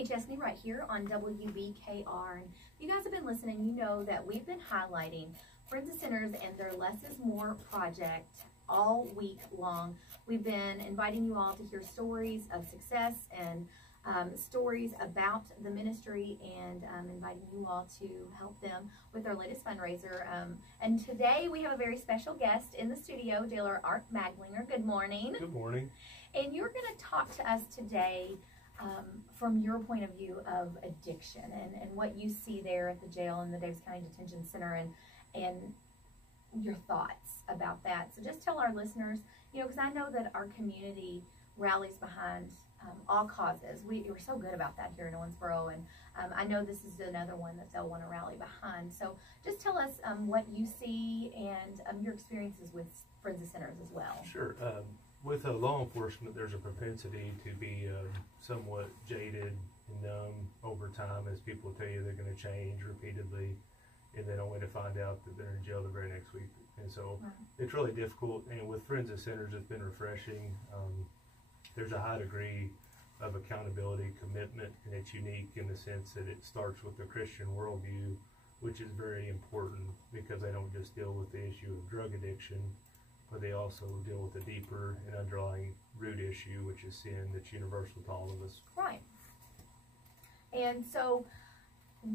Renee Chesney right here on WBKR. And if you guys have been listening, you know that we've been highlighting Friends of Sinners and their Less is More project all week long. We've been inviting you all to hear stories of success and stories about the ministry, and inviting you all to help them with their latest fundraiser. And today we have a very special guest in the studio, Jailer Art Maglinger. Good morning. Good morning. And you're going to talk to us today from your point of view of addiction and what you see there at the jail and the Daviess County Detention Center, and your thoughts about that. So just tell our listeners, you know, because I know that our community rallies behind all causes. We're so good about that here in Owensboro, and I know this is another one that they'll want to rally behind. So just tell us what you see and your experiences with Friends of Sinners as well. Sure. With law enforcement, there's a propensity to be somewhat jaded and numb over time, as people tell you they're going to change repeatedly, and then only to find out that they're in jail the very next week. And so it's really difficult. And with Friends of Sinners, it's been refreshing. There's a high degree of accountability, commitment, and it's unique in the sense that it starts with the Christian worldview, which is very important because they don't just deal with the issue of drug addiction, but they also deal with the deeper and underlying root issue, which is sin, that's universal to all of us. Right. And so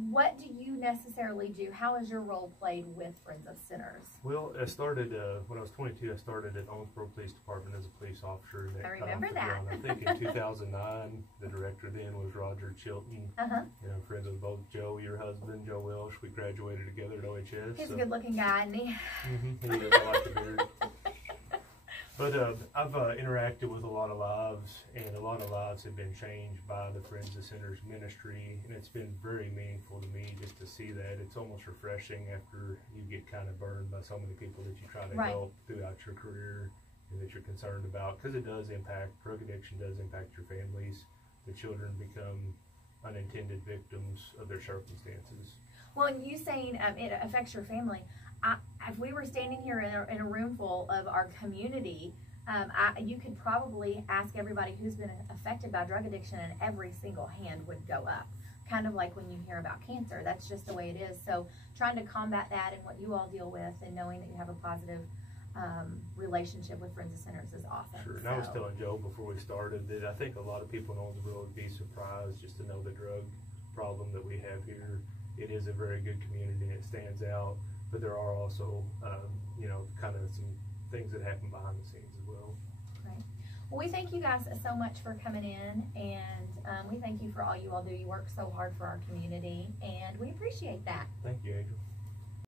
what do you necessarily do? How is your role played with Friends of Sinners? Well, I started, when I was 22, I started at Owensboro Police Department as a police officer. I remember that. I think in 2009, the director then was Roger Chilton. You know, friends with both Joe, your husband, Joe Welsh. We graduated together at OHS. He's a good-looking guy, isn't he? He does. I like the beard. But I've interacted with a lot of lives, and a lot of lives have been changed by the Friends of Sinners ministry, and it's been very meaningful to me just to see that. It's almost refreshing after you get kind of burned by so many people that you try to help throughout your career and that you're concerned about, because it does impact, drug addiction does impact your families. The children become unintended victims of their circumstances. Well, and you saying it affects your family, if we were standing here in a room full of our community, you could probably ask everybody who's been affected by drug addiction, and every single hand would go up. Kind of like when you hear about cancer. That's just the way it is. So trying to combat that and what you all deal with, and knowing that you have a positive relationship with Friends of Sinners is awesome. Sure. And I was telling Joe before we started that I think a lot of people in Owensboro would be surprised just to know the drug problem that we have here. It is a very good community, and it stands out. But there are also, you know, kind of some things that happen behind the scenes as well. Right. Well, we thank you guys so much for coming in, and we thank you for all you all do. You work so hard for our community, and we appreciate that. Thank you, Angel.